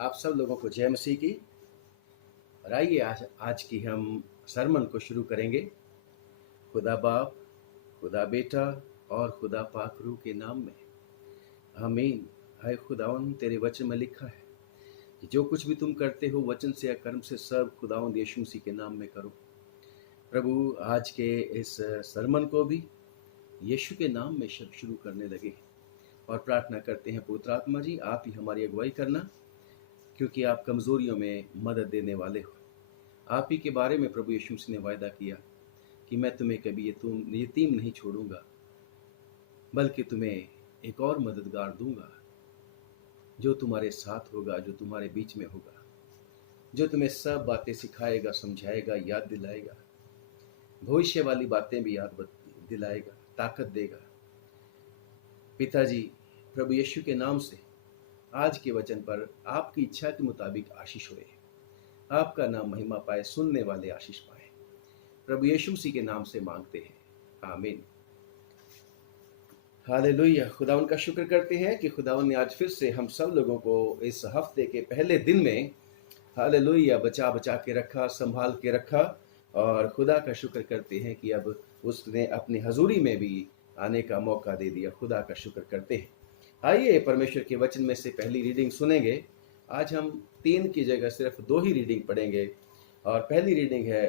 आप सब लोगों को जय मसीह की। और आइए आज की हम सरमन को शुरू करेंगे। खुदा बाप, खुदा बेटा और खुदा पाक रूह के नाम में आमीन। हाय खुदावन, तेरे वचन में लिखा है कि जो कुछ भी तुम करते हो वचन से या कर्म से सब खुदावन यीशु मसीह के नाम में करो। प्रभु आज के इस सरमन को भी यीशु के नाम में शुरू करने लगे और प्रार्थना करते हैं पवित्र आत्मा जी, आप ही हमारी अगुवाई करना, क्योंकि आप कमजोरियों में मदद देने वाले हो। आप ही के बारे में प्रभु यीशु मसीह ने वायदा किया कि मैं तुम्हें कभी यतीम नहीं छोड़ूंगा, बल्कि तुम्हें एक और मददगार दूंगा जो तुम्हारे साथ होगा, जो तुम्हारे बीच में होगा, जो तुम्हें सब बातें सिखाएगा, समझाएगा, याद दिलाएगा, भविष्य वाली बातें भी याद दिलाएगा, ताकत देगा। पिताजी, प्रभु यीशु के नाम से आज के वचन पर आपकी इच्छा के मुताबिक आशीष होए, आपका नाम महिमा पाए, सुनने वाले आशीष पाए। प्रभु यीशु मसीह के नाम से मांगते हैं, आमीन। हालेलुया। खुदावन का शुक्र करते हैं कि खुदावन ने आज फिर से हम सब लोगों को इस हफ्ते के पहले दिन में हालेलुया बचा के रखा, संभाल के रखा। और खुदा का शुक्र करते हैं कि अब उसने अपनी हजूरी में भी आने का मौका दे दिया। खुदा का शुक्र करते हैं। आइए परमेश्वर के वचन में से पहली रीडिंग सुनेंगे। आज हम 3 की जगह सिर्फ 2 ही रीडिंग पढ़ेंगे। और पहली रीडिंग है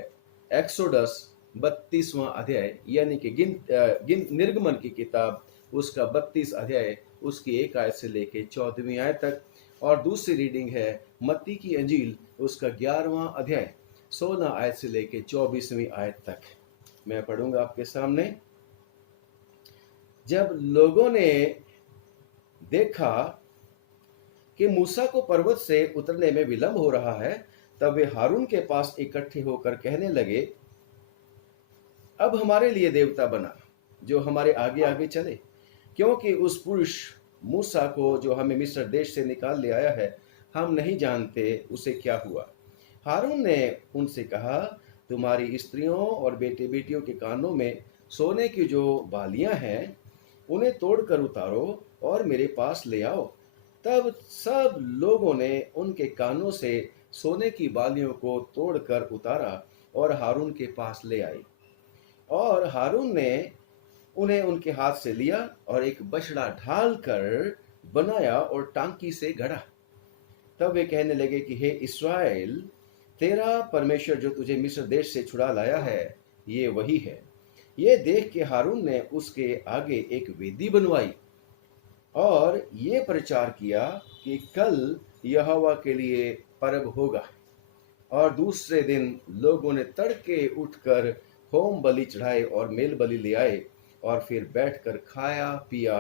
एक्सोडस 32वां अध्याय, यानी कि निर्गमन की किताब उसका 32 अध्याय, उसकी 1 आयत से लेके 14वीं आयत तक। और दूसरी रीडिंग है मत्ती की अंजील, उसका 11वां अध्याय 16 आयत से लेके 24वीं आयत तक। मैं पढ़ूंगा आपके सामने। जब लोगों ने देखा कि मूसा को पर्वत से उतरने में विलंब हो रहा है, तब वे हारून के पास इकट्ठे होकर कहने लगे, अब हमारे लिए देवता बना जो हमारे आगे आगे चले, क्योंकि उस पुरुष मूसा को जो हमें मिस्र देश से निकाल ले आया है, हम नहीं जानते उसे क्या हुआ। हारून ने उनसे कहा, तुम्हारी स्त्रियों और बेटे बेटियों के कानों में सोने की जो बालियां हैं उन्हें तोड़कर उतारो और मेरे पास ले आओ। तब सब लोगों ने उनके कानों से सोने की बालियों को तोड़कर उतारा और हारून के पास ले आई। और हारून ने उन्हें उनके हाथ से लिया और एक बछड़ा ढाल कर बनाया और टांकी से गढ़ा। तब वे कहने लगे कि हे इस्राएल, तेरा परमेश्वर जो तुझे मिस्र देश से छुड़ा लाया है, ये वही है। ये देख के हारून ने उसके आगे एक वेदी बनवाई और ये प्रचार किया कि कल यहोवा के लिए पर्व होगा। और दूसरे दिन लोगों ने तड़के उठकर होम बलि चढ़ाए और मेल बलि ले आए, और फिर बैठकर खाया पिया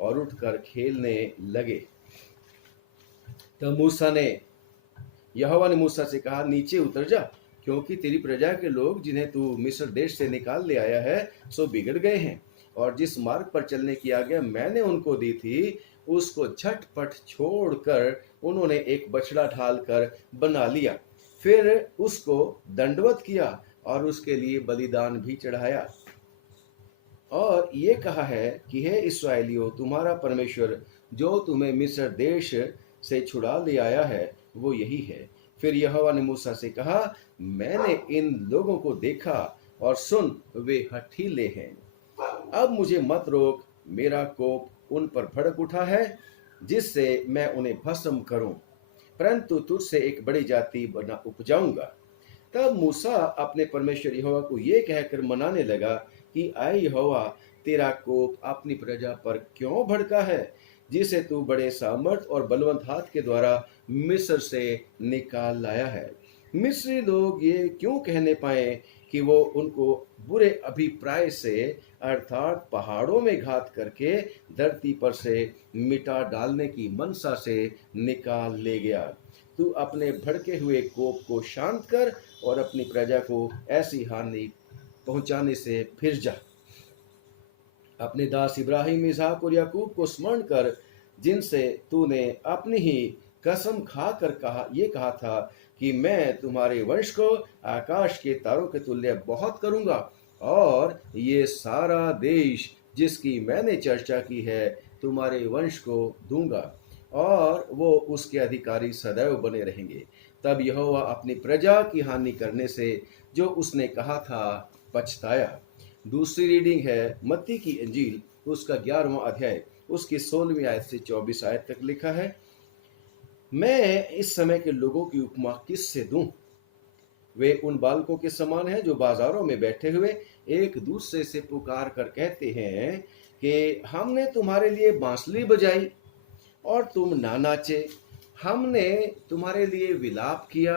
और उठकर खेलने लगे। तब यहोवा ने मूसा से कहा, नीचे उतर जा, क्योंकि तेरी प्रजा के लोग जिन्हें तू मिस्र देश से निकाल ले आया है सो बिगड़ गए हैं, और जिस मार्ग पर चलने की आज्ञा मैंने उनको दी थी उसको झटपट छोड़कर उन्होंने एक बछड़ा ढालकर बना लिया। फिर उसको दंडवत किया और उसके लिए बलिदान भी चढ़ाया। और ये कहा है कि हे इस्राएलियों, तुम्हारा परमेश्वर जो तुम्हें मिस्र देश से छुड़ा ले आया है वो यही है। फिर यहोवा ने मूसा से कहा, मैंने इन लोगों को देखा और सुन, वे हठीले हैं। अब मुझे मत रोक, मेरा कोप उन पर भड़क उठा है जिससे मैं उन्हें भस्म करूं, परंतु तुझसे एक बड़ी जाति बना उपजाऊंगा। तब मूसा अपने परमेश्वर यहोवा को ये कहकर मनाने लगा कि आए यहोवा, तेरा कोप अपनी प्रजा पर क्यों भड़का है, जिसे तू बड़े सामर्थ और बलवंत हाथ के द्वारा मिस्र से निकाल लाया है। मिस्री लोग ये क्यों कहने पाए कि वो उनको बुरे अभिप्राय से अर्थात पहाड़ों में घात करके धरती पर से मिटा डालने की मनसा से निकाल ले गया। तू अपने भड़के हुए कोप को शांत कर और अपनी प्रजा को ऐसी हानि पहुंचाने से फिर जा। अपने दास इब्राहिम, इसहाक और याकूब को स्मरण कर, जिनसे तूने अपनी ही कसम खाकर कहा था कि मैं तुम्हारे वंश को आकाश के तारों के तुल्य बहुत करूंगा, और ये सारा देश जिसकी मैंने चर्चा की है तुम्हारे वंश को दूंगा। और वो उसके अधिकारी सदैव बने रहेंगे। तब यहोवा अपनी प्रजा की हानि करने से जो उसने कहा था पछताया। दूसरी रीडिंग है मत्ती की इंजील उसका 11वां अध्याय उसकी 16वीं आयत से 24 आयत तक लिखा है, मैं इस समय के लोगों की उपमा किससे दूं? वे उन बालकों के समान हैं जो बाजारों में बैठे हुए एक दूसरे से पुकार कर कहते हैं कि हमने तुम्हारे लिए बांसुरी बजाई और तुम ना नाचे, हमने तुम्हारे लिए विलाप किया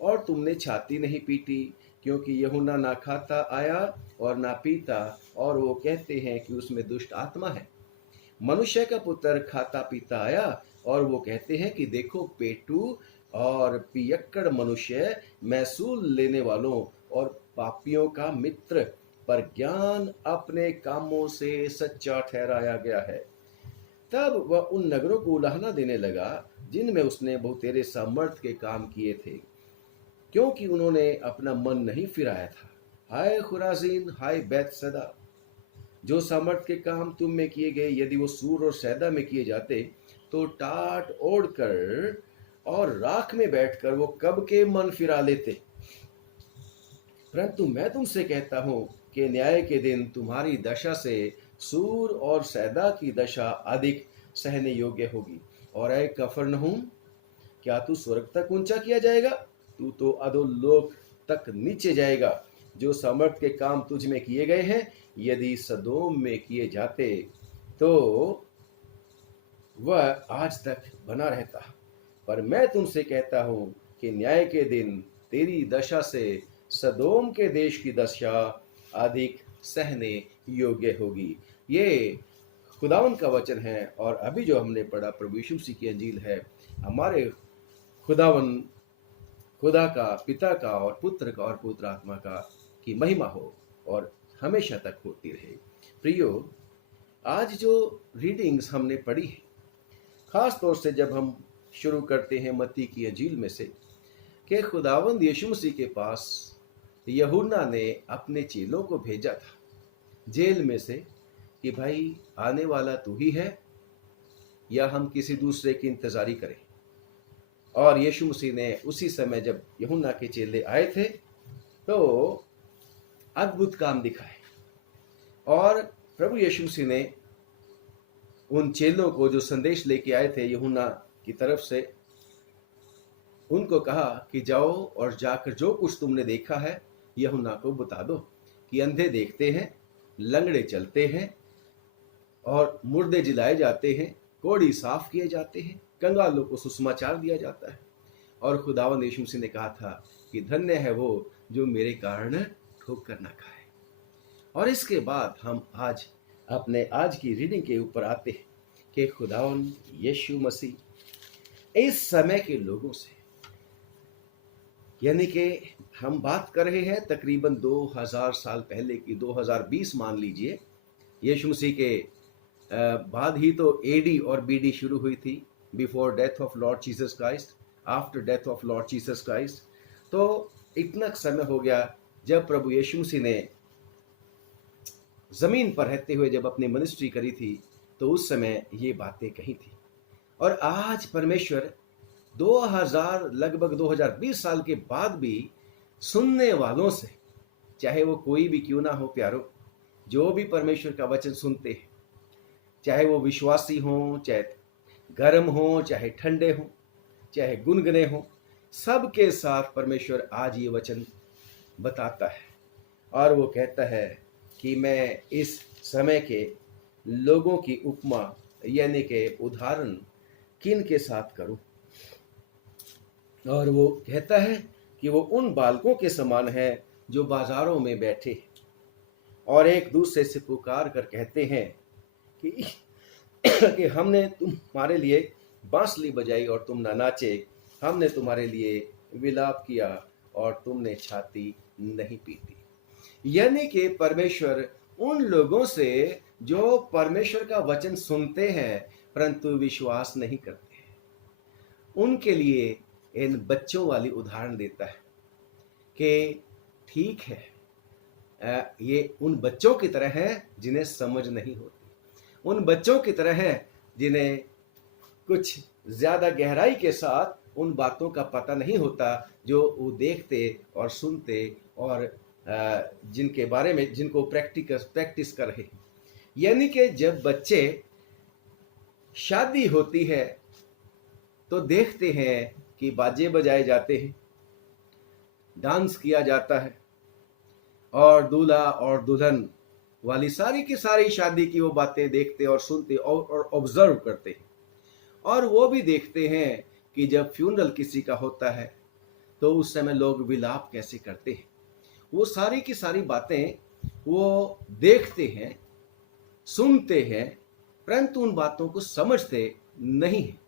और तुमने छाती नहीं पीटी, क्योंकि यूहन्ना ना खाता आया और ना पीता, और वो कहते हैं कि उसमें दुष्ट आत्मा है। मनुष्य का पुत्र खाता पीता आया और वो कहते हैं कि देखो पेटू और पियक्कड़ मनुष्य, महसूल लेने वालों और पापियों का मित्र, पर ज्ञान अपने कामों से सच्चा ठहराया गया है। तब वह उन नगरों को उलाहना देने लगा जिनमें उसने बहुतेरे सामर्थ के काम किए थे, क्योंकि उन्होंने अपना मन नहीं फिराया था। हाय खुराजीन, हाय बैतसैदा, जो सामर्थ के काम तुम में किए गए यदि वो सूर और सैदा में किए जाते तो टाट ओढ़कर और राख में बैठकर वो कब के मन फिरा लेते। परंतु मैं तुमसे कहता हूं कि न्याय के दिन तुम्हारी दशा से सूर और सैदा की दशा अधिक सहने योग्य होगी। और ऐ कफरनहूम, क्या तू स्वर्ग तक ऊंचा किया जाएगा? तू तो अधोलोक तक नीचे जाएगा। जो सामर्थ के काम तुझ में किए गए हैं यदि सदोम में किए जाते तो वह आज तक बना रहता। पर मैं तुमसे कहता हूं कि न्याय के दिन तेरी दशा से सदोम के देश की दशा अधिक सहने योग्य होगी। ये खुदावन का वचन है। और अभी जो हमने पढ़ा प्रभु यीशु मसीह की अंजील है। हमारे खुदावन खुदा का, पिता का और पुत्र का और पवित्र आत्मा का की महिमा हो और हमेशा तक होती रहे। प्रियो, आज जो रीडिंग्स हमने पढ़ी है, खास तौर से जब हम शुरू करते हैं मत्ती की अंजील में से कि खुदावंद यीशु मसीह के पास यूहन्ना ने अपने चेलों को भेजा था जेल में से कि भाई आने वाला तू ही है या हम किसी दूसरे की इंतजारी करें। और यीशु मसीह ने उसी समय जब यूहन्ना के चेले आए थे तो अद्भुत काम दिखाए। और प्रभु यीशु मसीह ने उन चेलों को जो संदेश लेके आए थे यूहन्ना की तरफ से, उनको कहा कि जाओ और जाकर जो कुछ तुमने देखा है यूहन्ना को बता दो कि अंधे देखते हैं, लंगड़े चलते हैं और मुर्दे जिलाए जाते हैं, कोढ़ी साफ किए जाते हैं, कंगालों को सुसमाचार दिया जाता है। और खुदावंद यीशु मसीह ने कहा था कि धन्य है वो जो मेरे कारण ठोकर न खाए। और इसके बाद हम आज अपने आज की रीडिंग के ऊपर आते हैं कि खुदावंद यीशु मसीह इस समय के लोगों से, यानी कि हम बात कर रहे हैं तकरीबन 2000 साल पहले की, 2020 मान लीजिए। यीशु मसीह के बाद ही तो एडी और बीडी शुरू हुई थी, before death of Lord Jesus Christ, after death of Lord Jesus Christ. तो इतना समय हो गया जब प्रभु यीशु मसीह ने जमीन पर रहते हुए जब अपनी मिनिस्ट्री करी थी, तो उस समय ये बातें कही थी। और आज परमेश्वर 2000 लगभग 2020 साल के बाद भी सुनने वालों से, चाहे वो कोई भी क्यों ना हो प्यारो, जो भी परमेश्वर का वचन सुनते हैं, चाहे वो विश्वासी हों, चाहे गर्म हों, चाहे ठंडे हों, चाहे गुनगुने हों, सबके साथ परमेश्वर आज ये वचन बताता है। और वो कहता है कि मैं इस समय के लोगों की उपमा यानी कि उदाहरण किन के साथ करूं। और वो कहता है कि वो उन बालकों के समान है जो बाजारों में बैठे और एक दूसरे से पुकार कर कहते हैं कि हमने तुम्हारे लिए बांसुरी बजाई और तुम ना नाचे, हमने तुम्हारे लिए विलाप किया और तुमने छाती नहीं पीटी। यानी कि परमेश्वर उन लोगों से जो परमेश्वर का वचन सुनते हैं परंतु विश्वास नहीं करते हैं, उनके लिए इन बच्चों वाली उदाहरण देता है कि ठीक है, ये उन बच्चों की तरह है जिन्हें समझ नहीं होती, उन बच्चों की तरह है जिन्हें कुछ ज्यादा गहराई के साथ उन बातों का पता नहीं होता जो वो देखते और सुनते और जिनके बारे में जिनको प्रैक्टिस कर रहे हैं। यानी कि जब बच्चे शादी होती है तो देखते हैं कि बाजे बजाए जाते हैं, डांस किया जाता है और दूल्हा और दुल्हन वाली सारी की सारी शादी की वो बातें देखते और सुनते और ऑब्जर्व करते हैं। और वो भी देखते हैं कि जब फ्यूनरल किसी का होता है तो उस समय लोग विलाप कैसे करते हैं। वो सारी की सारी बातें वो देखते हैं, सुनते हैं, परंतु उन बातों को समझते नहीं हैं।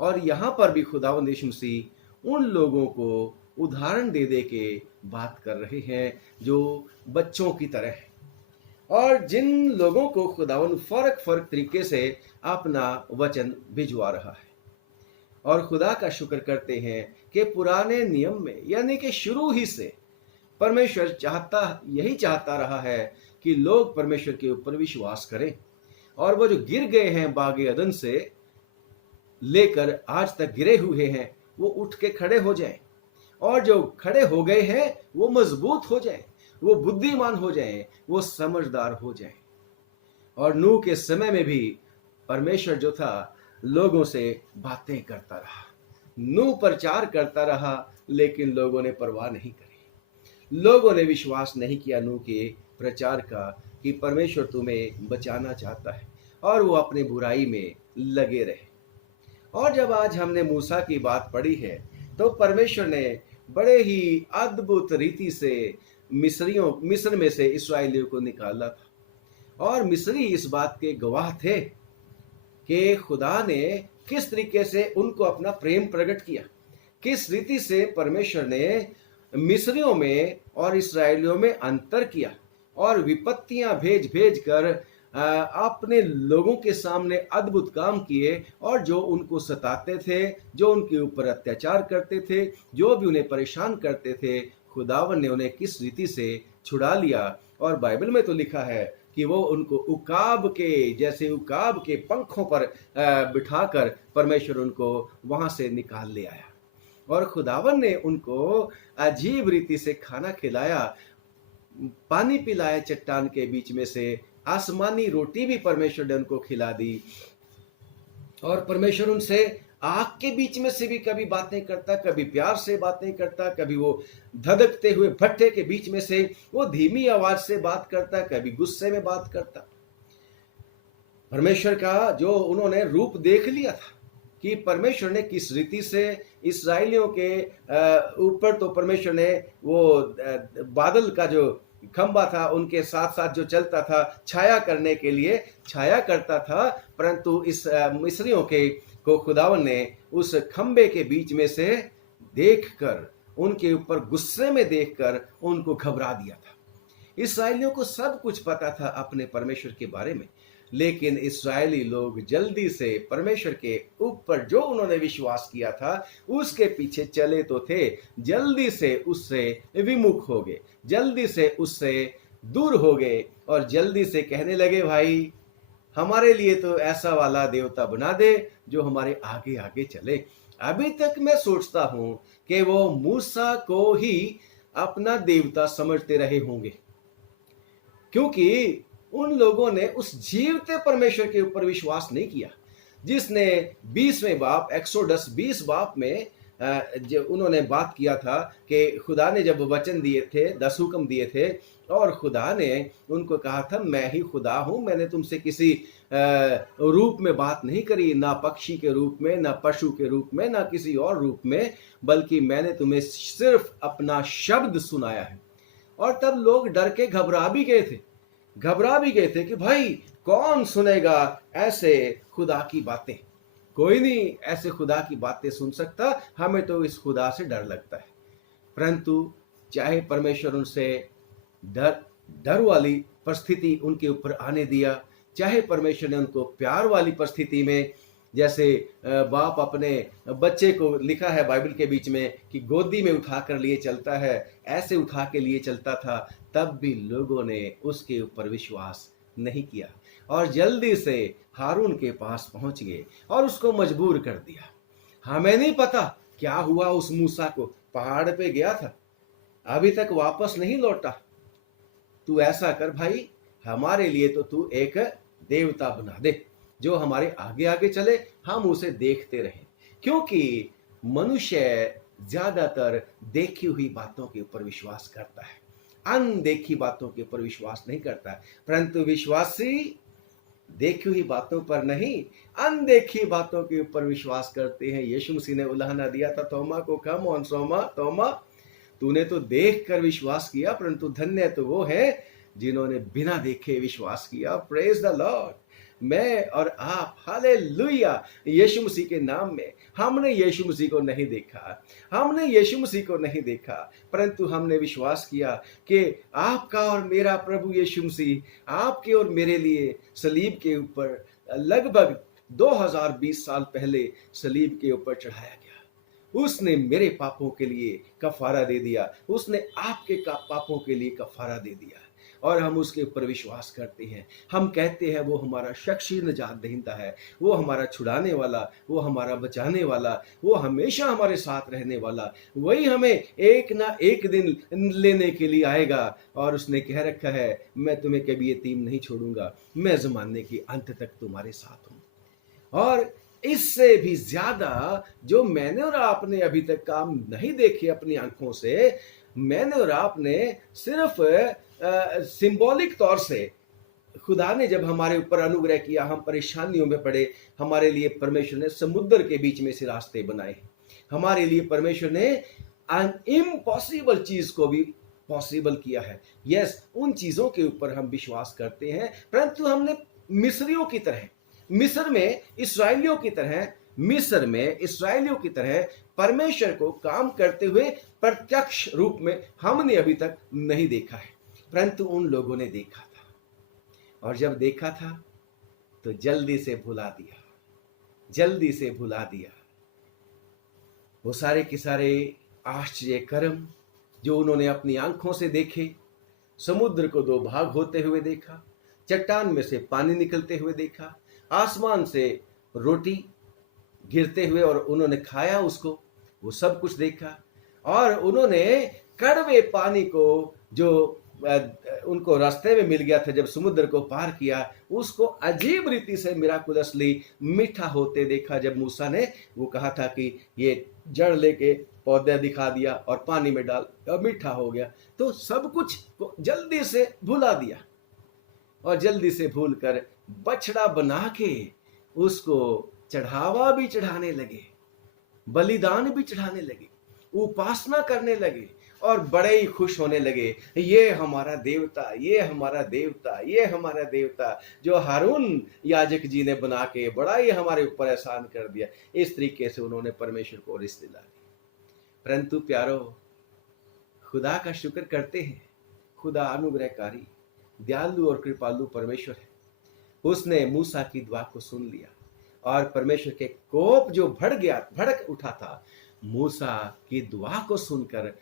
और यहाँ पर भी खुदावंद यीशु मसीह उन लोगों को उदाहरण दे दे के बात कर रहे हैं जो बच्चों की तरह है, और जिन लोगों को खुदावंद फर्क तरीके से अपना वचन भिजवा रहा है। और खुदा का शुक्र करते हैं कि पुराने नियम में यानी कि शुरू ही से परमेश्वर यही चाहता रहा है कि लोग परमेश्वर के ऊपर विश्वास करें, और वो जो गिर गए हैं बागे अदन से लेकर आज तक गिरे हुए हैं वो उठ के खड़े हो जाएं, और जो खड़े हो गए हैं वो मजबूत हो जाएं, वो बुद्धिमान हो जाएं, वो समझदार हो जाएं। और नूह के समय में भी परमेश्वर जो था लोगों से बातें करता रहा, नूह प्रचार करता रहा, लेकिन लोगों ने परवाह नहीं करी। लोगों ने विश्वास नहीं किया नूह के प्रचार का कि परमेश्वर तुम्हें बचाना चाहता है, और वो अपने बुराई में लगे रहे। और जब आज हमने मूसा की बात पढ़ी है तो परमेश्वर ने बड़े ही अद्भुत रीति से मिस्र में से इस्राएलियों को निकाला था, और मिस्री इस बात के गवाह थे कि खुदा ने किस तरीके से उनको अपना प्रेम प्रकट किया, किस रीति से परमेश्वर ने मिस्रियों में और इस्राएलियों में अंतर किया, और विपत्तियां भेज कर अपने लोगों के सामने अद्भुत काम किए, और जो उनको सताते थे, जो उनके ऊपर अत्याचार करते थे, जो भी उन्हें परेशान करते थे, खुदावन ने उन्हें किस रीति से छुड़ा लिया। और बाइबल में तो लिखा है कि वो उनको उकाब के पंखों पर बिठाकर परमेश्वर उनको वहां से निकाल ले आया, और खुदावन ने उनको अजीब रीति से खाना खिलाया, पानी पिलाया चट्टान के बीच में से, आसमानी रोटी भी परमेश्वर ने उनको खिला दी। और परमेश्वर उनसे आग के बीच में से भी कभी बातें करता, कभी प्यार से बातें करता, कभी वो धधकते हुए भट्ठे के बीच में से वो धीमी आवाज से बात करता, कभी गुस्से में बात करता। परमेश्वर का जो उन्होंने रूप देख लिया था कि परमेश्वर ने किस रीति से इस्राएलियों के ऊपर तो परमेश्वर ने वो बादल का जो खंबा था उनके साथ साथ जो चलता था छाया करने के लिए छाया करता था, परंतु इस मिस्रियों के को खुदावन ने उस खंबे के बीच में से देखकर, उनके ऊपर गुस्से में देखकर उनको घबरा दिया था। इस्राएलियों को सब कुछ पता था अपने परमेश्वर के बारे में, लेकिन इस्राएली लोग जल्दी से परमेश्वर के ऊपर जो उन्होंने विश्वास किया था उसके पीछे चले तो थे, जल्दी से उससे विमुख हो गए, जल्दी से उससे दूर हो गए, और जल्दी से कहने लगे भाई हमारे लिए तो ऐसा वाला देवता बना दे जो हमारे आगे आगे चले। अभी तक मैं सोचता हूं कि वो मूसा को ही अपना देवता समझते रहे होंगे, क्योंकि उन लोगों ने उस जीवते परमेश्वर के ऊपर विश्वास नहीं किया, जिसने 20वें बाप एक्सोडस 20 बाप में जो उन्होंने बात किया था कि खुदा ने जब वचन दिए थे, 10 हुक्म दिए थे, और खुदा ने उनको कहा था मैं ही खुदा हूं, मैंने तुमसे किसी रूप में बात नहीं करी, ना पक्षी के रूप में, ना पशु के रूप में, ना किसी और रूप में, बल्कि मैंने तुम्हें सिर्फ अपना शब्द सुनाया है। और तब लोग डर के घबरा भी गए थे कि भाई कौन सुनेगा ऐसे खुदा की बातें, कोई नहीं ऐसे खुदा की बातें सुन सकता, हमें तो इस खुदा से डर लगता है। परंतु चाहे परमेश्वर उनसे डर वाली परिस्थिति उनके ऊपर आने दिया, चाहे परमेश्वर ने उनको प्यार वाली परिस्थिति में, जैसे बाप अपने बच्चे को लिखा है बाइबल के बीच में कि गोदी में उठा कर लिए चलता है, ऐसे उठा के लिए चलता था, तब भी लोगों ने उसके ऊपर विश्वास नहीं किया। और जल्दी से हारून के पास पहुंच गए और उसको मजबूर कर दिया। हमें नहीं पता क्या हुआ उस मूसा को, पहाड़ पे गया था, अभी तक वापस नहीं लौटा। तू ऐसा कर भाई, हमारे लिए तो तू एक देवता बना दे जो हमारे आगे आगे चले, हम उसे देखते रहें। क्योंकि मनुष्य ज्यादातर देखी हुई बातों के ऊपर विश्वास करता है, अनदेखी बातों के ऊपर विश्वास नहीं करता है। परंतु विश्वासी देखी हुई बातों पर नहीं, अनदेखी बातों के ऊपर विश्वास करते हैं। यीशु मसीह ने उलाहना दिया था तोमा को, कम ऑन सोमा तोमा, तूने तो देख कर विश्वास किया, परंतु धन्य तो वो है जिन्होंने बिना देखे विश्वास किया। Praise the Lord. मैं और आप, हालेलुया, यीशु मसीह के नाम में, हमने यीशु मसीह को नहीं देखा, हमने यीशु मसीह को नहीं देखा, परंतु हमने विश्वास किया कि आपका और मेरा प्रभु यीशु मसीह आपके और मेरे लिए सलीब के ऊपर लगभग 2020 साल पहले सलीब के ऊपर चढ़ाया गया। उसने मेरे पापों के लिए कफारा दे दिया, उसने आपके पापों के लिए कफारा दे दिया, और हम उसके ऊपर विश्वास करते हैं। हम कहते हैं वो हमारा शख्सी निजात दहिंदा है, वो हमारा छुड़ाने वाला, वो हमारा बचाने वाला, वो हमेशा हमारे साथ रहने वाला, वही हमें एक ना एक दिन लेने के लिए आएगा। और उसने कह रखा है, मैं तुम्हें कभी यतीम नहीं छोड़ूंगा, मैं ज़माने के अंत तक तुम्हारे साथ हूँ। और इससे भी ज्यादा जो मैंने और आपने अभी तक काम नहीं देखे अपनी आंखों से, मैंने और आपने सिर्फ सिंबॉलिक तौर से, खुदा ने जब हमारे ऊपर अनुग्रह किया, हम परेशानियों में पड़े, हमारे लिए परमेश्वर ने समुद्र के बीच में से रास्ते बनाए। हमारे लिए परमेश्वर ने इम्पॉसिबल चीज को भी पॉसिबल किया है। यस, उन चीजों के ऊपर हम विश्वास करते हैं, परंतु हमने मिस्रियों की तरह, मिस्र में इस्राएलियों की तरह, मिस्र में इस्राएलियों की तरह परमेश्वर को काम करते हुए प्रत्यक्ष रूप में हमने अभी तक नहीं देखा है, परंतु उन लोगों ने देखा था। और जब देखा था तो जल्दी से भुला दिया, जल्दी से भुला दिया। वो सारे के सारे आश्चर्य कर्म जो उन्होंने अपनी आंखों से देखे, समुद्र को दो भाग होते हुए देखा, चट्टान में से पानी निकलते हुए देखा, आसमान से रोटी गिरते हुए और उन्होंने खाया उसको, वो सब कुछ देखा। और उन्होंने कड़वे पानी को जो उनको रास्ते में मिल गया था जब समुद्र को पार किया, उसको अजीब रीति से मिराकुलसली मीठा होते देखा। जब मूसा ने वो कहा था कि ये जड़ लेके पौधे दिखा दिया और पानी में डाल और मीठा हो गया, तो सब कुछ को जल्दी से भुला दिया और जल्दी से भूल कर बछड़ा बना के उसको चढ़ावा भी चढ़ाने लगे, बलिदान भी चढ़ाने लगे, उपासना करने लगे और बड़े ही खुश होने लगे। ये हमारा देवता, ये हमारा देवता, ये हमारा देवता, जो हारून याजक जी ने बना के बड़ा ही हमारे ऊपर एहसान कर दिया। इस तरीके से उन्होंने परमेश्वर को रिश्ते दिला दी। परंतु प्यारो, खुदा का शुक्र करते हैं, खुदा अनुग्रहकारी, दयालु और कृपालु परमेश्वर है। उसने मूसा की दुआ को सुन लिया और परमेश्वर के कोप जो भड़क उठा था, मूसा की दुआ को सुनकर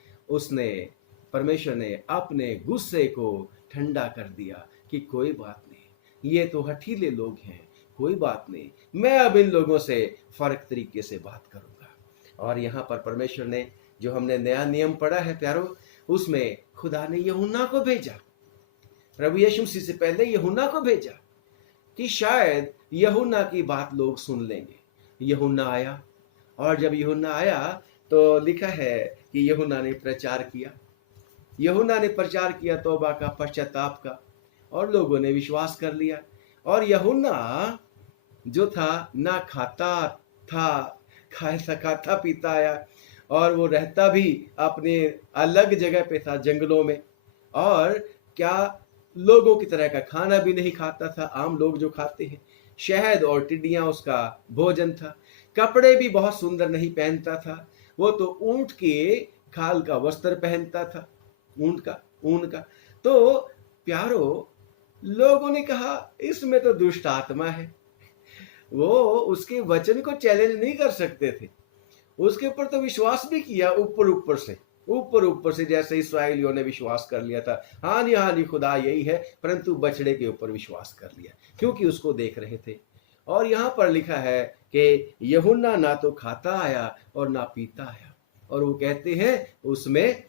परमेश्वर ने अपने गुस्से को ठंडा कर दिया कि कोई बात नहीं, ये तो हठीले लोग हैं, कोई बात नहीं, मैं अब इन लोगों से फर्क तरीके से बात करूंगा। और यहाँ पर परमेश्वर ने जो हमने नया नियम पढ़ा है प्यारो, उसमें खुदा ने यूहन्ना को भेजा, प्रभु यीशु मसीह से पहले यूहन्ना को भेजा कि शायद यूहन्ना की बात लोग सुन लेंगे। यूहन्ना आया, और जब यूहन्ना आया तो लिखा है कि यूहन्ना ने प्रचार किया, यूहन्ना ने प्रचार किया तौबा का, पश्चाताप का, और लोगों ने विश्वास कर लिया। और यूहन्ना जो था ना खाता पीता आया, और वो रहता भी अपने अलग जगह पे था, जंगलों में, और क्या लोगों की तरह का खाना भी नहीं खाता था, आम लोग जो खाते हैं, शहद और टिड्डियां उसका भोजन था। कपड़े भी बहुत सुंदर नहीं पहनता था, वो तो ऊंट के खाल का वस्त्र पहनता था, ऊन का। तो प्यारो, लोगों ने कहा इसमें तो दुष्ट आत्मा है। वो उसके वचन को चैलेंज नहीं कर सकते थे, उसके ऊपर तो विश्वास भी किया ऊपर से, ऊपर ऊपर से जैसे इस्राएलियों ने विश्वास कर लिया था, हाँ जी हाँ जी खुदा यही है, परंतु बछड़े के ऊपर विश्वास कर लिया क्योंकि उसको देख रहे थे। और यहाँ पर लिखा है कि यूहन्ना ना तो खाता आया और ना पीता आया, और वो कहते हैं उसमें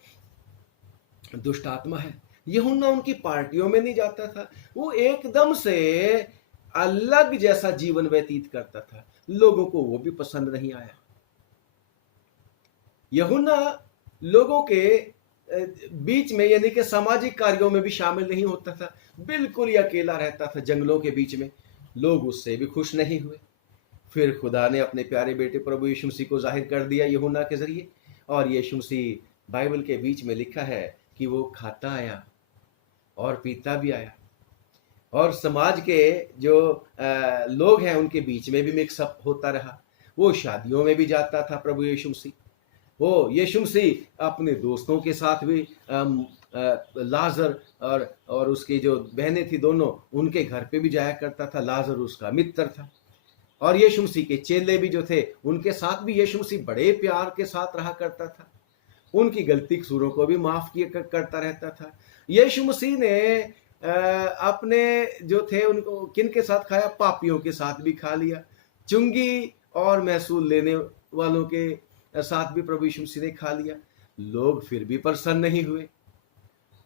दुष्ट आत्मा है। यूहन्ना उनकी पार्टियों में नहीं जाता था, वो एकदम से अलग जैसा जीवन व्यतीत करता था, लोगों को वो भी पसंद नहीं आया। यूहन्ना लोगों के बीच में यानी कि सामाजिक कार्यों में भी शामिल नहीं होता था, बिल्कुल ही अकेला रहता था जंगलों के बीच में। लोग उससे भी खुश नहीं हुए। फिर खुदा ने अपने प्यारे बेटे प्रभु यीशु मसीह को जाहिर कर दिया यूहन्ना के जरिए, और यीशु मसीह बाइबल के बीच में लिखा है कि वो खाता आया और पीता भी आया, और समाज के जो लोग हैं उनके बीच में भी मिक्सअप होता रहा। वो शादियों में भी जाता था प्रभु यीशु मसीह। वो यीशु मसीह अपने दोस्तों के साथ भी लाजर और उसकी जो बहनें थी दोनों, उनके घर पे भी जाया करता था। लाजर उसका मित्र था। और यीशु मसीह के चेले भी जो थे उनके साथ भी यीशु मसीह बड़े प्यार के साथ रहा करता था। उनकी गलती कसूरों को भी माफ किया करता रहता था। यीशु मसीह ने अपने जो थे उनको किन के साथ खाया? पापियों के साथ भी खा लिया। चुंगी और महसूल लेने वालों के साथ भी प्रभु यीशु मसीह ने खा लिया। लोग फिर भी प्रसन्न नहीं हुए।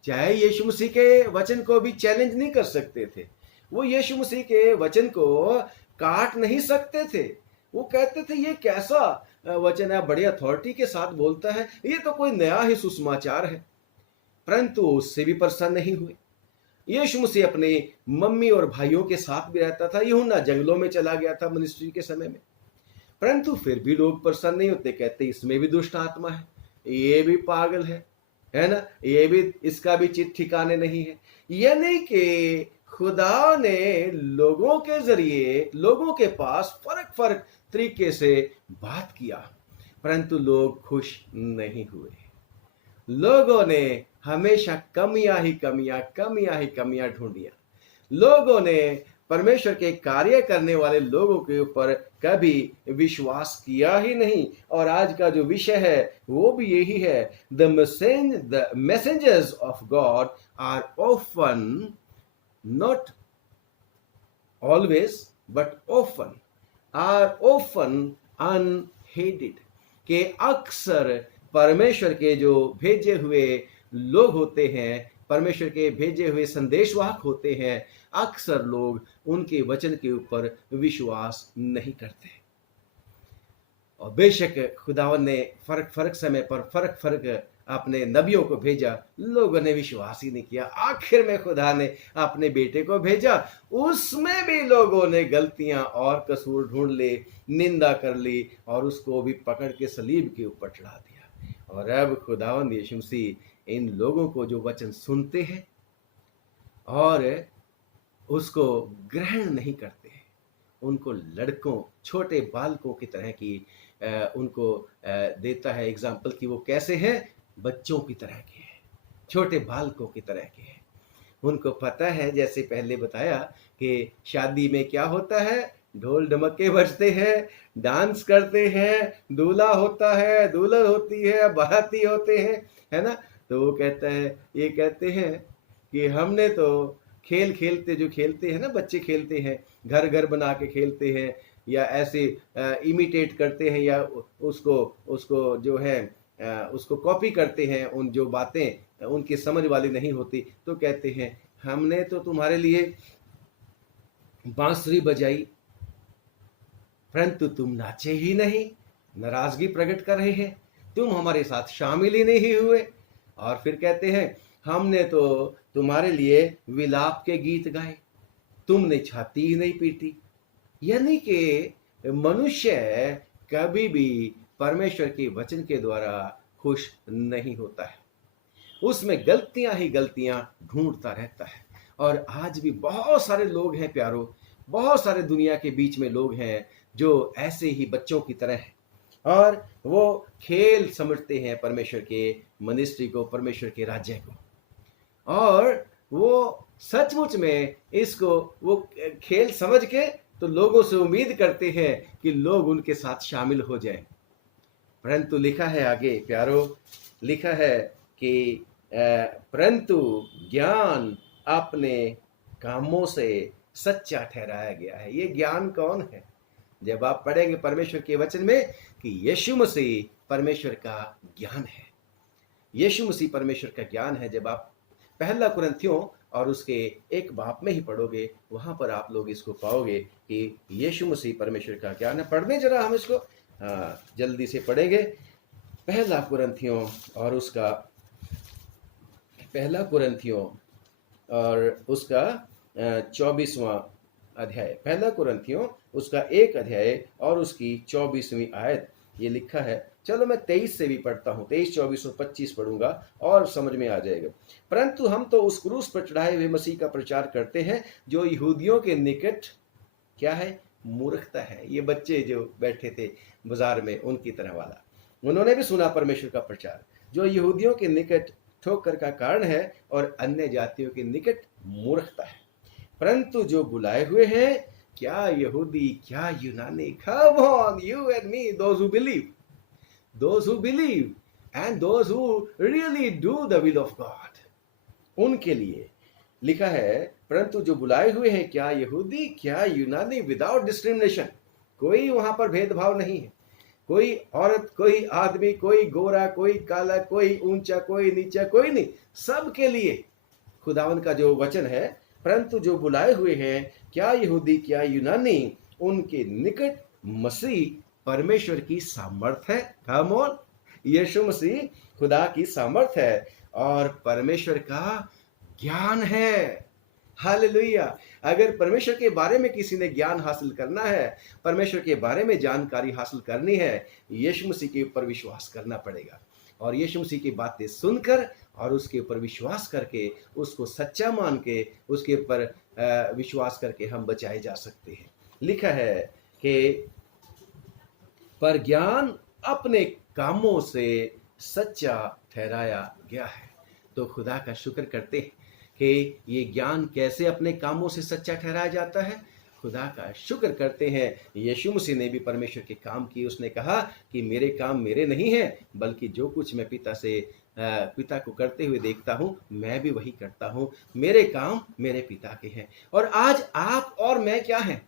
चाहे यीशु मसीह के वचन को भी चैलेंज नहीं कर सकते थे, वो यीशु मसीह के वचन को काट नहीं सकते थे। वो कहते थे ये कैसा वचन है, बड़े अथॉरिटी के साथ बोलता है, ये तो कोई नया ही सुसमाचार है। परंतु उससे भी प्रसन्न नहीं हुए। यीशु मसीह अपने मम्मी और भाइयों के साथ भी रहता था। यूहन्ना जंगलों में चला गया था मिनिस्ट्री के समय में, परंतु फिर भी लोग प्रसन्न नहीं होते। कहते इसमें भी दुष्ट आत्मा है, ये भी पागल है ना, ये भी, इसका भी चित ठिकाने नहीं है। यानी कि खुदा ने लोगों के जरिए लोगों के पास फर्क तरीके से बात किया, परंतु लोग खुश नहीं हुए। लोगों ने हमेशा कमियां ही कमियां ढूंढिया। लोगों ने परमेश्वर के कार्य करने वाले लोगों के ऊपर कभी विश्वास किया ही नहीं। और आज का जो विषय है वो भी यही है, the messengers of God are often, not always but often, are often unhated, के अक्सर परमेश्वर के जो भेजे हुए लोग होते हैं, परमेश्वर के भेजे हुए संदेशवाहक होते हैं, अक्सर लोग उनके वचन के ऊपर विश्वास नहीं करते। और बेशक खुदावन ने फर्क समय पर फर्क अपने नबियों को भेजा, लोगों ने विश्वास ही नहीं किया। आखिर में खुदा ने अपने बेटे को भेजा, उसमें भी लोगों ने गलतियां और कसूर ढूंढ ले, निंदा कर ली और उसको भी पकड़ के सलीब के ऊपर चढ़ा दिया। और अब खुदावन यीशु मसीह इन लोगों को जो वचन सुनते हैं और उसको ग्रहण नहीं करते हैं, उनको लड़कों, छोटे बालकों की तरह की उनको देता है एग्जाम्पल कि वो कैसे हैं, बच्चों की तरह के हैं, छोटे बालकों की तरह के हैं। उनको पता है, जैसे पहले बताया कि शादी में क्या होता है, ढोल ढमक्के बजते हैं, डांस करते हैं, दूल्हा होता है, दुल्हन होती है, बाराती होते हैं, है ना। तो वो कहता है, ये कहते हैं कि हमने तो खेल खेलते, जो खेलते हैं ना बच्चे खेलते हैं, घर घर बना के खेलते हैं, या ऐसे इमिटेट करते हैं, या उसको जो है उसको कॉपी करते हैं, उन जो बातें उनकी समझ वाली नहीं होती। तो कहते हैं हमने तो तुम्हारे लिए बांसुरी बजाई, परंतु तुम नाचे ही नहीं, नाराजगी प्रकट कर रहे हैं, तुम हमारे साथ शामिल ही नहीं हुए। और फिर कहते हैं हमने तो तुम्हारे लिए विलाप के गीत गाए, तुमने छाती ही नहीं पीटी। यानी कि मनुष्य कभी भी परमेश्वर के वचन के द्वारा खुश नहीं होता है, उसमें गलतियां ही गलतियां ढूंढता रहता है। और आज भी बहुत सारे लोग हैं प्यारो, बहुत सारे दुनिया के बीच में लोग हैं जो ऐसे ही बच्चों की तरह हैं, और वो खेल समझते हैं परमेश्वर के मिनिस्ट्री को, परमेश्वर के राज्य को, और वो सचमुच में इसको वो खेल समझ के तो लोगों से उम्मीद करते हैं कि लोग उनके साथ शामिल हो जाएं। परंतु लिखा है आगे प्यारो, लिखा है कि परंतु ज्ञान अपने कामों से सच्चा ठहराया गया है। ये ज्ञान कौन है? जब आप पढ़ेंगे परमेश्वर के वचन में कि यीशु मसीह परमेश्वर का ज्ञान है, यीशु मसीह परमेश्वर का ज्ञान है। जब आप पहला कुरिन्थियों और उसके एक बाप में ही पढ़ोगे, वहां पर आप लोग इसको पाओगे कि यीशु मसीह परमेश्वर का ज्ञान है। पढ़ने जरा हम इसको जल्दी से पढ़ेंगे। पहला कुरिन्थियों और उसका 24वां अध्याय, पहला कुरिन्थियों उसका 1 अध्याय और उसकी 24वीं आयत। ये लिखा है, चलो मैं 23 से भी पढ़ता हूँ, 23, 24 और 25 पढ़ूंगा और समझ में आ जाएगा। परंतु हम तो उस क्रूस पर चढ़ाए हुए मसीह का प्रचार करते हैं, जो यहूदियों के निकट क्या है? मूर्खता है। ये बच्चे जो बैठे थे बाजार में, उनकी तरह वाला, उन्होंने भी सुना परमेश्वर का प्रचार, जो यहूदियों के निकट ठोकर का कारण है और अन्य जातियों के निकट मूर्खता है। परंतु जो बुलाए हुए हैं, क्या यहूदी क्या यूनानी, come on you and me, those who believe and those who really do the will of God, उनके लिए लिखा है, परंतु जो बुलाए हुए हैं, क्या यहूदी क्या यूनानी, विदाउट डिस्क्रिमिनेशन, कोई वहां पर भेदभाव नहीं है। कोई औरत, कोई आदमी, कोई गोरा, कोई काला, कोई ऊंचा, कोई नीचा, कोई नहीं, सबके लिए खुदावन का जो वचन है। परंतु जो बुलाए हुए हैं, क्या यहूदी क्या यूनानी, उनके निकट मसीह परमेश्वर की सामर्थ है। कम ऑन, यीशु मसीह खुदा की सामर्थ है और परमेश्वर का ज्ञान है। हालेलुया। अगर परमेश्वर के बारे में किसी ने ज्ञान हासिल करना है, परमेश्वर के बारे में जानकारी हासिल करनी है, यीशु मसीह के ऊपर विश्वास करना पड़ेगा। और यीशु मसीह की बातें सुनकर और उसके ऊपर विश्वास करके, उसको सच्चा मान के, उसके ऊपर विश्वास करके हम बचाए जा सकते हैं। लिखा है कि पर ज्ञान अपने कामों से सच्चा ठहराया गया है। तो खुदा का शुक्र करते हैं कि ये ज्ञान कैसे अपने कामों से सच्चा ठहराया जाता है। खुदा का शुक्र करते हैं, यीशु मसीह ने भी परमेश्वर के काम किए। उसने कहा कि मेरे काम मेरे नहीं हैं, बल्कि जो कुछ मैं पिता को करते हुए देखता हूँ, मैं भी वही करता हूँ। मेरे काम मेरे पिता के हैं। और आज आप और मैं क्या हैं?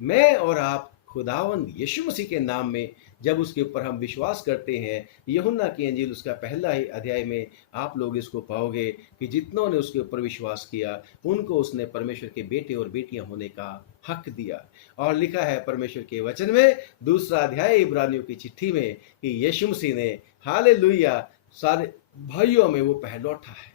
मैं और आप खुदावंद यीशु मसीह के नाम में जब उसके ऊपर हम विश्वास करते हैं, यूहन्ना की इंजील उसका पहला ही अध्याय में आप लोग इसको पाओगे कि जितनों ने उसके ऊपर विश्वास किया, उनको उसने परमेश्वर के बेटे और बेटियां होने का हक दिया। और लिखा है परमेश्वर के वचन में, दूसरा अध्याय इब्रानियों की चिट्ठी में, कि यीशु मसीह ने, हालेलुया, सारे भाइयों में वो पहलौठा है।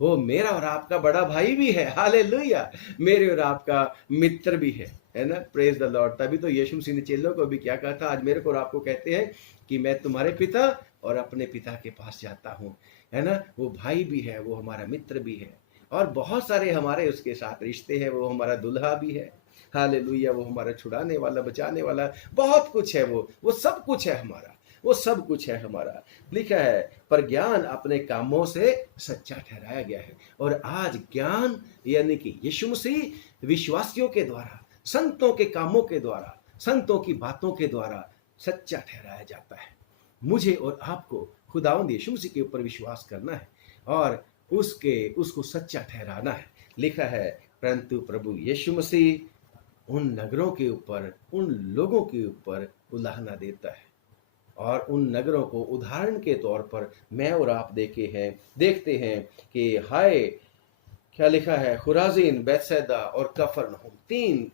वो मेरा और आपका बड़ा भाई भी है। हालेलुया। मेरे और आपका मित्र भी है ना। Praise the Lord. तभी तो यीशु मसीह ने चेलों को भी क्या कहा था? आज मेरे को और आपको कहते हैं कि मैं तुम्हारे पिता और अपने पिता के पास जाता हूँ, है ना। वो भाई भी है, वो हमारा मित्र भी है, और बहुत सारे हमारे उसके साथ रिश्ते हैं। वो हमारा दुल्हा भी है। हालेलुया। वो हमारा छुड़ाने वाला, बचाने वाला, बहुत कुछ है। वो सब कुछ है हमारा, वो सब कुछ है हमारा। लिखा है पर ज्ञान अपने कामों से सच्चा ठहराया गया है। और आज ज्ञान यानी कि यीशु मसीह विश्वासियों के द्वारा, संतों के कामों के द्वारा, संतों की बातों के द्वारा सच्चा ठहराया जाता है। मुझे और आपको खुदावंद यीशु मसीह के ऊपर विश्वास करना है और उसको सच्चा ठहराना है। लिखा है परंतु प्रभु यीशु मसीह उन नगरों के ऊपर, उन लोगों के ऊपर उलाहना देता है, और उन नगरों को उदाहरण के तौर पर मैं और आप देखते हैं कि हाय, क्या लिखा है, खुराजीन, बैतसैदा और कफरनहूम, 3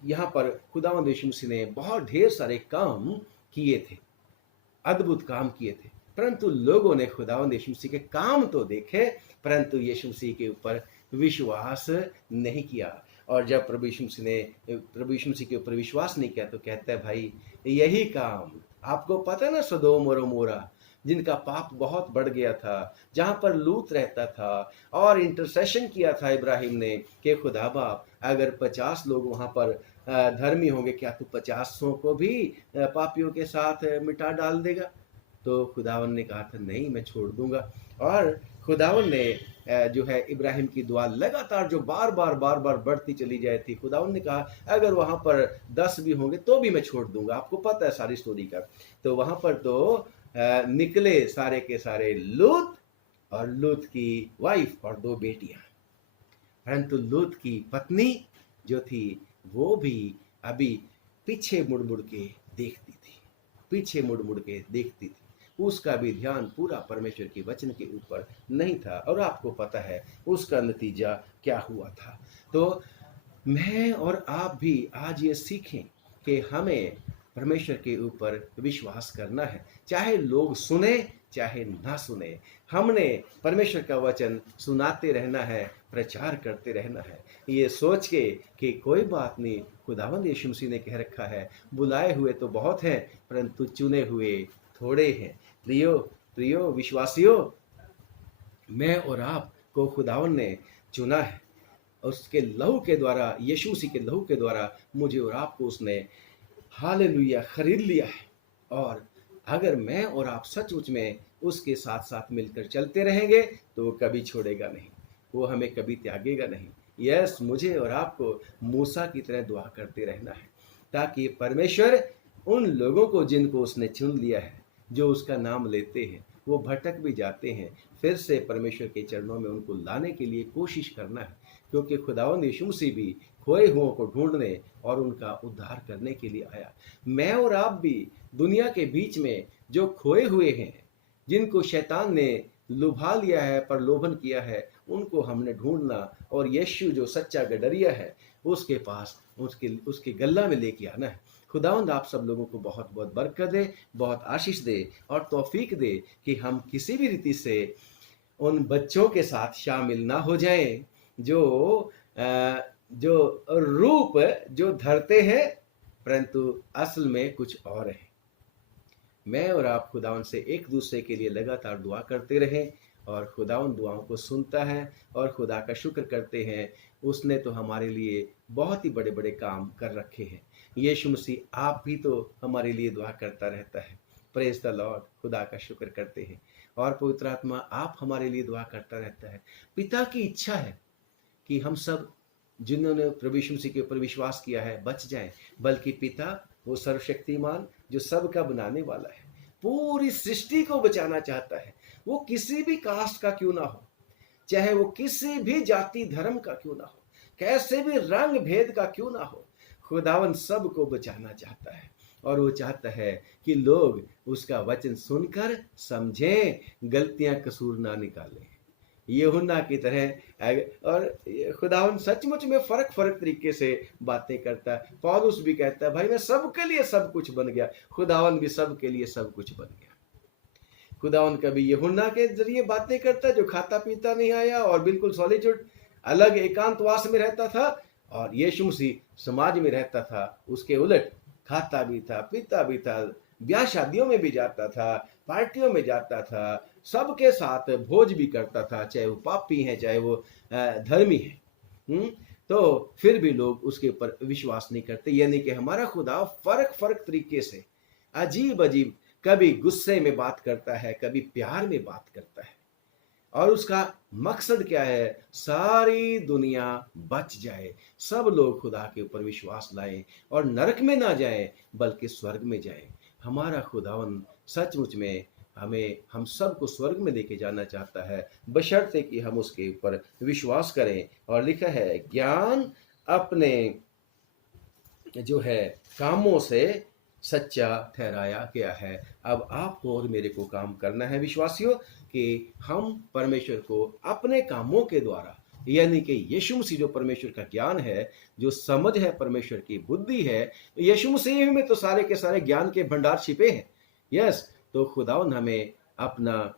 यहाँ पर खुदावंद यीशु मसीह ने बहुत ढेर सारे काम किए थे, अद्भुत काम किए थे। परंतु लोगों ने खुदावंद यीशु मसीह के काम तो देखे, परंतु यीशु मसीह के ऊपर विश्वास नहीं किया। और जब प्रभु यीशु मसीह के ऊपर विश्वास नहीं किया, तो कहता है भाई यही काम, आपको पता है ना, सदोम और अमोरा, जिनका पाप बहुत बढ़ गया था, जहां पर लूत रहता था, और इंटरसेशन किया था इब्राहिम ने कि खुदा बाप अगर 50 लोग वहां पर धर्मी होंगे, क्या तू 50 को भी पापियों के साथ मिटा डाल देगा? तो खुदावन ने कहा था नहीं, मैं छोड़ दूंगा। और खुदावन ने जो है इब्राहिम की दुआ लगातार जो बार बार बढ़ती चली जाए थी, खुदावन ने कहा अगर वहां पर 10 भी होंगे तो भी मैं छोड़ दूंगा। आपको पता है सारी स्टोरी का। तो वहां पर तो निकले सारे के सारे लूत और लूत की वाइफ और दो बेटियां। परंतु लूत की पत्नी जो थी वो भी अभी पीछे मुड़ मुड़ के देखती थी, पीछे मुड़ मुड़ के देखती थी। उसका भी ध्यान पूरा परमेश्वर के वचन के ऊपर नहीं था, और आपको पता है उसका नतीजा क्या हुआ था। तो मैं और आप भी आज ये सीखें कि हमें परमेश्वर के ऊपर विश्वास करना है, चाहे लोग सुने चाहे ना सुने। हमने परमेश्वर का वचन सुनाते रहना है, प्रचार करते रहना है, ये सोच के कि कोई बात नहीं, खुदावंद यीशु मसीह ने कह रखा है बुलाए हुए तो बहुत हैं परंतु चुने हुए थोड़े हैं। प्रियो प्रियो विश्वासियों, मैं और आप को खुदावन ने चुना है, उसके लहू के द्वारा, यीशु मसीह के लहू के द्वारा मुझे और आपको उसने हालेलुया खरीद लिया है। और अगर मैं और आप सचमुच में उसके साथ साथ मिलकर चलते रहेंगे तो वो कभी छोड़ेगा नहीं, वो हमें कभी त्यागेगा नहीं। यस, मुझे और आपको मूसा की तरह दुआ करते रहना है, ताकि परमेश्वर उन लोगों को जिनको उसने चुन लिया है, जो उसका नाम लेते हैं, वो भटक भी जाते हैं, फिर से परमेश्वर के चरणों में उनको लाने के लिए कोशिश करना है। क्योंकि खुदावंद यीशु मसीह भी खोए हुओं को ढूंढने और उनका उद्धार करने के लिए आया। मैं और आप भी दुनिया के बीच में जो खोए हुए हैं, जिनको शैतान ने लुभा लिया है, प्रलोभन किया है, उनको हमने ढूंढना और यीशु जो सच्चा गडरिया है उसके पास, उसके गल्ला में लेके आना है। खुदावंद आप सब लोगों को बहुत बहुत बरकत दे, बहुत आशीष दे और तौफीक दे कि हम किसी भी रीति से उन बच्चों के साथ शामिल ना हो जाएं जो रूप जो धरते हैं परंतु असल में कुछ और है। मैं और आप खुदावन से एक दूसरे के लिए लगातार दुआ करते रहें, और खुदावन दुआओं को सुनता है और खुदा का शुक्र करते हैं। उसने तो हमारे लिए बहुत ही बड़े बड़े काम कर रखे हैं। यीशु मसीह आप भी तो हमारे लिए दुआ करता रहता है। प्रेज द लॉर्ड, खुदा का शुक्र करते हैं। और पवित्र आत्मा आप हमारे लिए दुआ करता रहता है। पिता की इच्छा है कि हम सब जिन्होंने प्रभु यीशु मसीह के ऊपर विश्वास किया है बच जाएं, बल्कि पिता वो सर्वशक्तिमान जो सबका बनाने वाला है, पूरी सृष्टि को बचाना चाहता है। वो किसी भी कास्ट का क्यों ना हो, चाहे वो किसी भी जाति धर्म का क्यों ना हो, कैसे भी रंग भेद का क्यों ना हो, खुदावन सबको बचाना चाहता है। और वो चाहता है कि लोग उसका वचन सुनकर समझें, गलतियां कसूर ना निकालें, यूहन्ना की तरह। और खुदावन सचमुच में फर्क तरीके से बातें करता है। पौलुस भी कहता है भाई मैं सबके लिए सब कुछ बन गया, खुदावन भी सबके लिए सब कुछ बन गया। खुदावन कभी यूहन्ना के जरिए बातें करता है जो खाता पीता नहीं आया और बिल्कुल सॉलिट्यूड अलग एकांतवास में रहता था, और यीशु मसीह समाज में रहता था उसके उलट खाता भी था, पीता भी था, ब्याह शादियों में भी जाता था, पार्टियों में जाता था, सबके साथ भोज भी करता था, चाहे वो पापी हैं चाहे वो धर्मी हैं। तो फिर भी लोग उसके ऊपर विश्वास नहीं करते। यानी कि हमारा खुदा फर्क तरीके से अजीब अजीब, कभी गुस्से में बात करता है, कभी प्यार में बात करता है, और उसका मकसद क्या है? सारी दुनिया बच जाए, सब लोग खुदा के ऊपर विश्वास लाएं और नरक में ना जाएं बल्कि स्वर्ग में जाएं। हमारा खुदावन सचमुच में हम सबको स्वर्ग में लेके जाना चाहता है, बशर्ते कि हम उसके ऊपर विश्वास करें। और लिखा है ज्ञान अपने जो है कामों से सच्चा ठहराया गया है। अब आपको और मेरे को काम करना है विश्वासियों, कि हम परमेश्वर को अपने कामों के द्वारा, यानी कि यीशु मसीह जो परमेश्वर का ज्ञान है, जो समझ है, परमेश्वर की बुद्धि है, यीशु मसीह में तो सारे के सारे ज्ञान के भंडार छिपे हैं। यस, तो खुदावन हमें अपना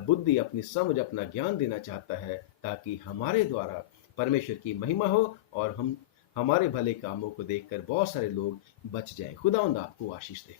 बुद्धि, अपनी समझ, अपना ज्ञान देना चाहता है, ताकि हमारे द्वारा परमेश्वर की महिमा हो और हम हमारे भले कामों को देखकर बहुत सारे लोग बच जाएं। खुदावंद आपको आशीष दे।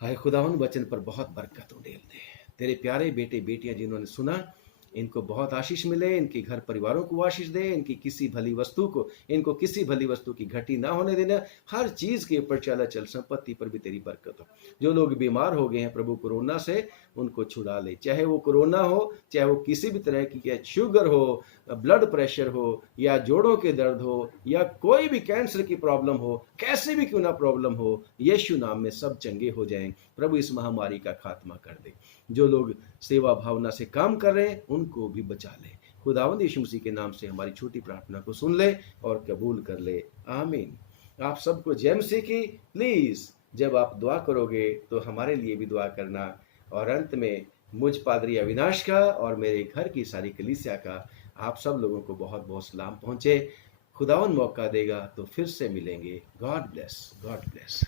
हाय खुदावंद, वचन पर बहुत बरकत उड़ेल दे। तेरे प्यारे बेटे बेटियां जिन्होंने सुना, इनको बहुत आशीष मिले, इनके घर परिवारों को आशीष दे, इनको किसी भली वस्तु की घटी ना होने देना। हर चीज के ऊपर चल संपत्ति पर भी तेरी बरकत हो। जो लोग बीमार हो गए हैं प्रभु कोरोना से, उनको छुड़ा ले, चाहे वो कोरोना हो, चाहे वो किसी भी तरह की शुगर हो, ब्लड प्रेशर हो, या जोड़ों के दर्द हो, या कोई भी कैंसर की प्रॉब्लम हो, कैसे भी क्यों ना प्रॉब्लम हो, यीशु नाम में सब चंगे हो जाएं। प्रभु इस महामारी का खात्मा कर दे। जो लोग सेवा भावना से काम कर रहे हैं उनको भी बचा ले। खुदावंद यीशु मसीह के नाम से हमारी छोटी प्रार्थना को सुन ले और कबूल कर ले, आमीन। आप सबको जय मसीह की। प्लीज जब आप दुआ करोगे तो हमारे लिए भी दुआ करना। और अंत में मुझ पादरी अविनाश का और मेरे घर की सारी कलीसिया का आप सब लोगों को बहुत बहुत सलाम पहुंचे। खुदावन मौका देगा तो फिर से मिलेंगे। God bless, God bless.